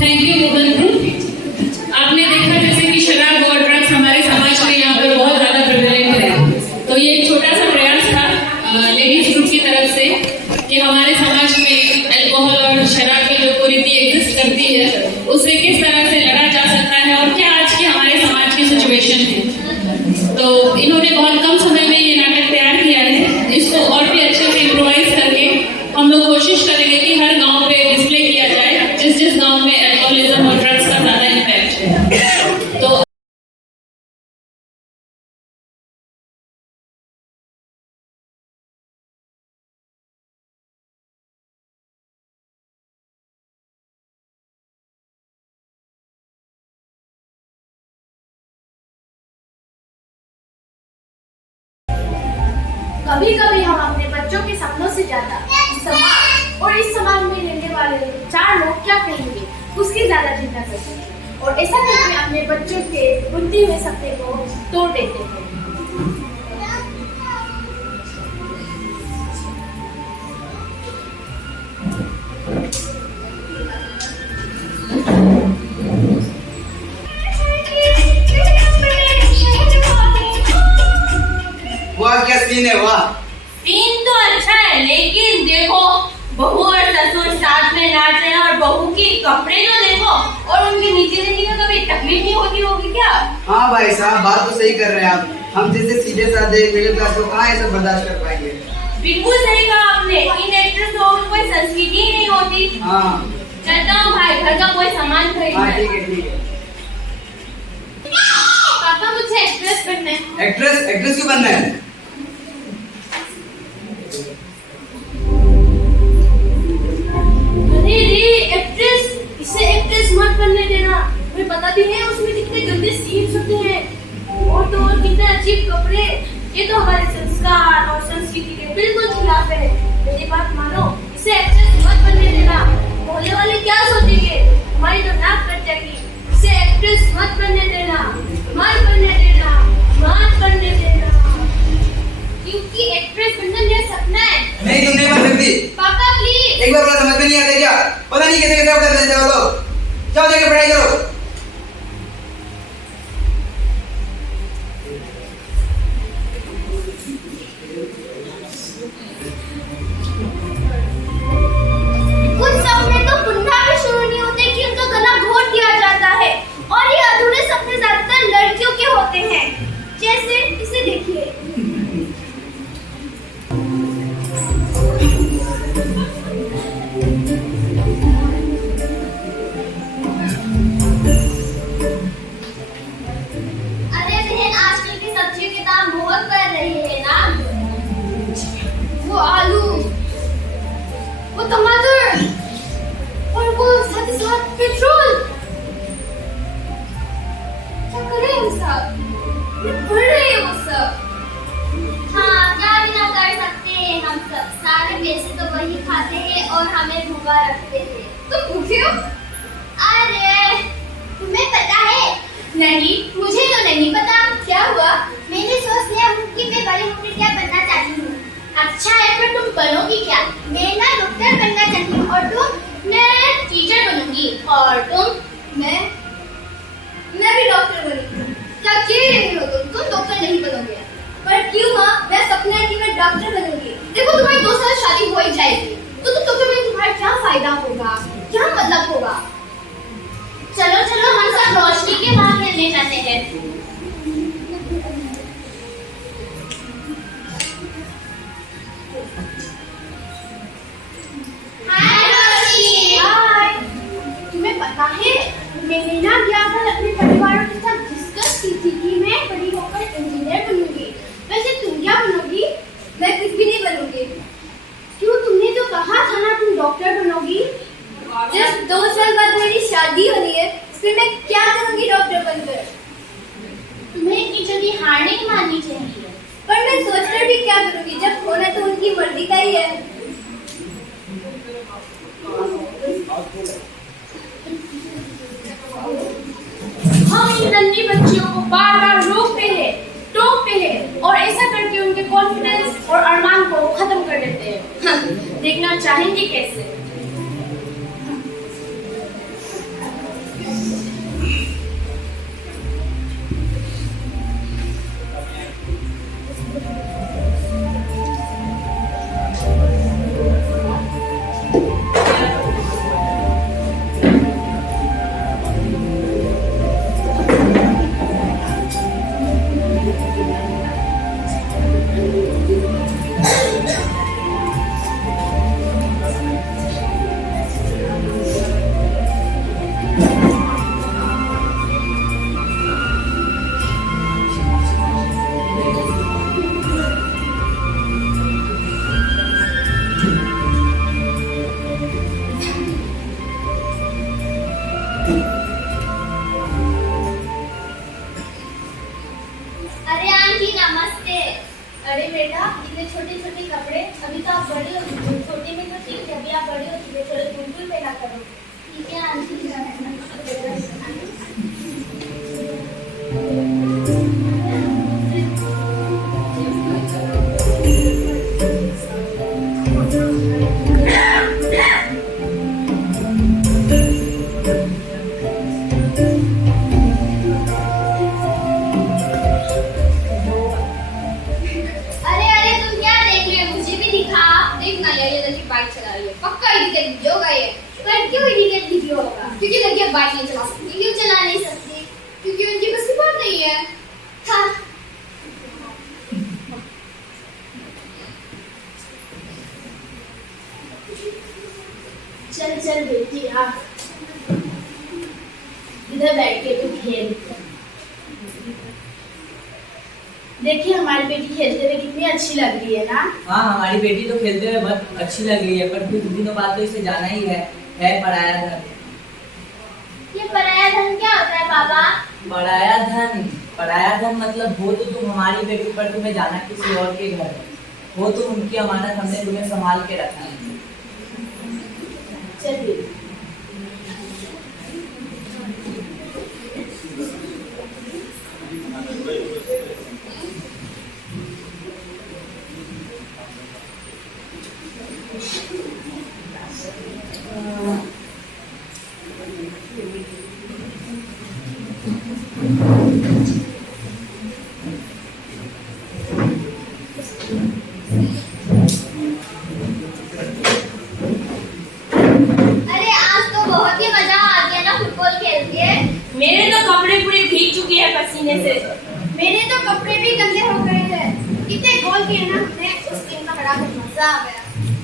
Thank you Mukund. आपने देखा जैसे कि शराब और ड्रग्स हमारे समाज में यहाँ पर बहुत ज्यादा प्रेवलेंट है, तो ये एक छोटा सा प्रयास था लेडीज ग्रुप की तरफ से कि हमारे समाज में अल्कोहल और शराब की जो कुरीति एग्जिस्ट करती है उससे किस तरह से लड़ा जा सकता है और क्या आज की हमारे समाज की सिचुएशन है। तो इन्होंने बहुत कम समय में ये नाटक तैयार किया है। इसको और भी अच्छे से इम्प्रोवाइज करके हम लोग कोशिश करेंगे कि हर गांव पे डिस्प्ले किया जाए जिस जिस गांव में अल्कोहलिज्म और ड्रग्स का ज्यादा इम्पैक्ट है। तो कभी कभी हम अपने बच्चों के सपनों से ज्यादा समाज और इस समाज में रहने वाले चार लोग क्या कहेंगे उसकी ज्यादा चिंता करते हैं और ऐसा करके अपने बच्चों के बुनते हुए सपने को तोड़ देते हैं। वाह क्या सीन है, वाह। सीन तो अच्छा है लेकिन देखो बहू और ससुर साथ में नाच रहे हैं और बहू के कपड़े तो देखो और उनके नीचे देखने का कभी तकलीफ नहीं होती होगी क्या? हाँ भाई साहब, बात तो सही कर रहे हैं आप। हम जैसे सीधे साधे मिडिल क्लास को कहाँ ऐसा बर्दाश्त कर पाएंगे। बिल्कुल सही कहा आपने। इन एक्ट्रेस लोगों में कोई संस्कृति ही नहीं होती। हाँ चलता हूँ भाई, घर का कोई सामान खरीदना हाँ, है। ठीक है ठीक है। पापा मुझे एक्ट्रेस बनना है। एक्ट्रेस एक्ट्रेस क्यों बनना है? एक्ट्रेस, इसे एक्ट्रेस मत बनने देना। तुम्हें पता भी है उसमें कितने गंदे सीन्स होते हैं और तो और कितने अजीब कपड़े। ये तो हमारे संस्कार और संस्कृति के बिल्कुल खिलाफ है। मेरी बात मानो, इसे एक्ट्रेस मत बनने देना। मोहल्ले वाले क्या सोचेंगे? हमारी तो नाक कट जाएगी। इसे एक्ट्रेस मत बनने देना, मत बनने देना, मत बनने देना, क्योंकि एक्ट्रेस बनना मेरा सपना है। नहीं, तुम नहीं बन सकती। पापा प्लीज। एक बार बोला समझ में नहीं आता क्या? पता नहीं कैसे कैसे कर देते हो लोग। जाओ जाके पढ़ाई करो। कुछ सपने तो पुनः भी शुरू नहीं होते कि उनका गला घोट दिया जाता है और ये अधूरे सपने ज्यादातर लड़कियों के होते हैं। जैसे इसे देखिए। अरे बहन, आजकल की सब्जियों के दाम बहुत बढ़ रहे हैं ना। वो आलू, वो टमाटर और वो साथ ही साथ पेट्रोल। क्या करें हम सब? ये बढ़ रहे हैं वो सब। हाँ, क्या भी ना कर सकते हैं हम सब। सारे पैसे तो वही खाते हैं और हमें भूखा रखते हैं। तुम भूखे हो? अरे तुम्हें पता है? नहीं, मुझे तो नहीं पता। क्या हुआ? मैंने सोच लिया हूँ कि मैं बड़ी होकर क्या बनना चाहती हूँ। अच्छा है, पर तुम बनोगी क्या? मैं ना डॉक्टर बनना चाहती हूँ। और तुम? मैं टीचर बनूंगी। और तुम? मैं भी डॉक्टर बनूंगी। क्या कह रही हो तुम डॉक्टर नहीं बनोगे? पर क्यों माँ? मेरा सपना है कि मैं डॉक्टर बनूंगी। देखो तुम्हारी 2 साल शादी हो ही जाएगी तो तुम डॉक्टर में तुम्हारा क्या फायदा होगा, क्या मतलब होगा? चलो चलो, हम सब रोशनी के बाहर खेलने जाते हैं। तुम्हें पता है, मैंने ना ज्ञापन अपने परिवार के साथ डिस्कस की थी कि मैं बड़ी होकर इंजीनियर बनूंगी। वैसे तुम क्या बनोगी? मैं कुछ भी नहीं बनूंगी। क्यों? तुमने तो कहा था ना तुम डॉक्टर बनोगी। जस्ट 2 साल बाद मेरी शादी होनी है, फिर मैं क्या करूंगी डॉक्टर बनकर? तुम्हें इतनी जल्दी हार नहीं माननी चाहिए। पर मैं सोचकर भी क्या करूंगी, जब होना तो उनकी मर्जी का ही है। हम इन नन्ही बच्चियों को बार बार रोकते हैं, टोकते हैं और ऐसा करके उनके कॉन्फिडेंस और अरमान को खत्म कर देते हैं। देखना चाहेंगे कैसे? पक्का इडिकेट वीडियो होगा ये। पर क्यों इडिकेट वीडियो होगा? क्योंकि लड़कियां बाइक नहीं चला सकती। क्यों चला नहीं सकती? क्योंकि उनकी बस की बात नहीं है। हाँ। चल चल बेटी आ, इधर बैठ के तू खेल। देखिए हमारी बेटी खेलते हुए कितनी अच्छी लग रही है ना। हाँ, हमारी बेटी तो खेलते हुए बहुत अच्छी लग रही है, पर कुछ दिनों बाद तो इसे जाना ही है पराया धन। ये पराया धन क्या होता है पापा? पराया धन मतलब हो तो तुम हमारी बेटी, पर तुम्हें जाना किसी और के घर है। हो तुम उनकी अमानत, हमने तुम्हें संभाल के रखा है। चलिए अरे आज तो बहुत ही मजा आ गया ना फुटबॉल खेल के। मेरे तो कपड़े पूरे भीग चुके हैं पसीने से। मेरे तो कपड़े भी गंदे हो गए थे। इतने गोल किए ना हमने, उस दिन का बड़ा मजा आ गया।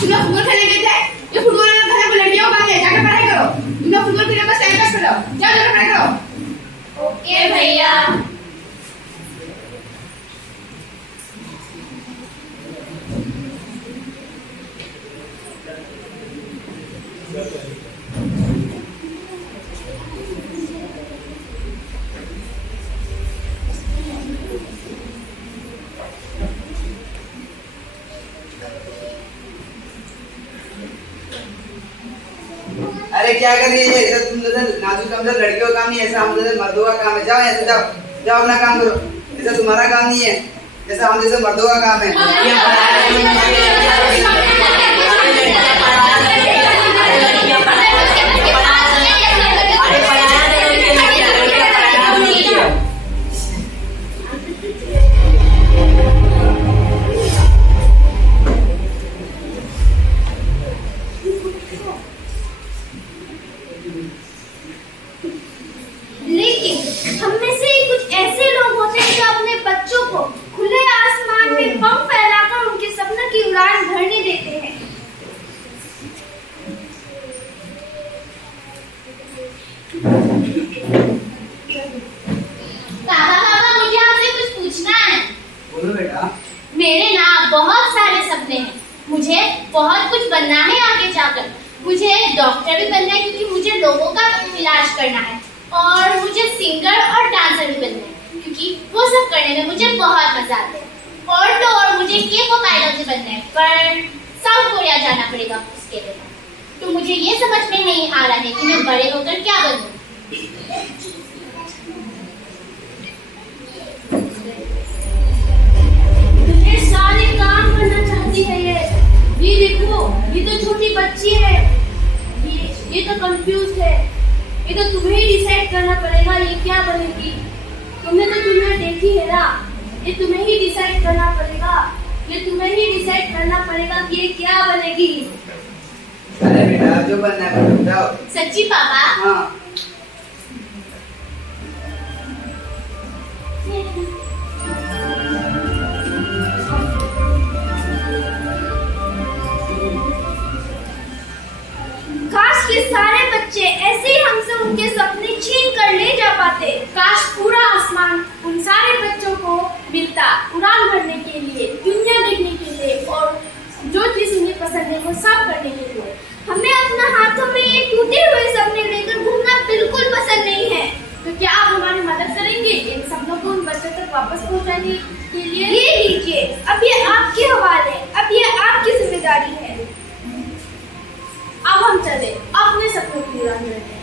तुम लोग फुटबॉल खेलने गए थे? ये फुटबॉल वाला घर में लड़कियों को बांध जाके पढ़ाई करो। तुम लोग फुटबॉल खेलने बस टाइम पास करो। जाओ जाकर पढ़ाई करो। ओके भैया। अरे क्या कर रही है? ऐसा तुम जैसे नाजुक कमजोर लड़कियों का काम नहीं है, ऐसा हम जैसे मर्दों का काम है। जाओ ऐसे जाओ, जाओ अपना काम करो। ऐसा तुम्हारा काम नहीं है, ऐसा हम जैसे मर्दों का काम है। लेकिन हम में से कुछ ऐसे लोग होते हैं जो अपने बच्चों को खुले आसमान में पंख फैलाकर उनके सपनों की उड़ान भरने देते हैं। पापा मुझे आपसे कुछ पूछना है। बोलो बेटा। मेरे ना बहुत सारे सपने हैं। मुझे बहुत कुछ बनना है आगे जाकर। मुझे डॉक्टर भी बनना है क्योंकि मुझे लोगों का इलाज करना है, और मुझे सिंगर और डांसर भी बनना है क्योंकि वो सब करने में मुझे बहुत मजा आता है। और तो और मुझे केक और पायलट भी बनना है, पर साउथ कोरिया जाना पड़ेगा उसके लिए। तो मुझे ये समझ में नहीं आ रहा है कि मैं बड़े होकर क्या बनूं। तुझे सारे काम करना चाहती है ये देखो, ये तो छोटी बच्ची है, ये तो कंफ्यूज है। ये तो तुम्हें ही डिसाइड करना पड़ेगा ये क्या बनेगी। तुमने तो दुनिया देखी है ना, ये तुम्हें ही डिसाइड करना पड़ेगा। ये तुम्हें ही डिसाइड करना पड़ेगा कि ये क्या बनेगी। अरे बेटा जो बनना है बनो, जाओ। सच्ची पापा? हाँ। काश के सारे बच्चे ऐसे ही हमसे उनके सपने छीन कर ले जा पाते। काश पूरा आसमान उन सारे बच्चों को मिलता उड़ान भरने के लिए, दुनिया देखने के लिए, और जो चीज उन्हें पसंद है वो सब करने के लिए। हमें अपना हाथों में ये टूटे हुए सपने लेकर घूमना बिल्कुल पसंद नहीं है। तो क्या आप हमारी मदद करेंगे इन सपनों को उन बच्चों तक वापस पहुंचाने के लिए? ये लीजिए, अब ये आपके हवाले, अब ये आपकी जिम्मेदारी है। अब हम चले अपने सपनों को पूरा करने।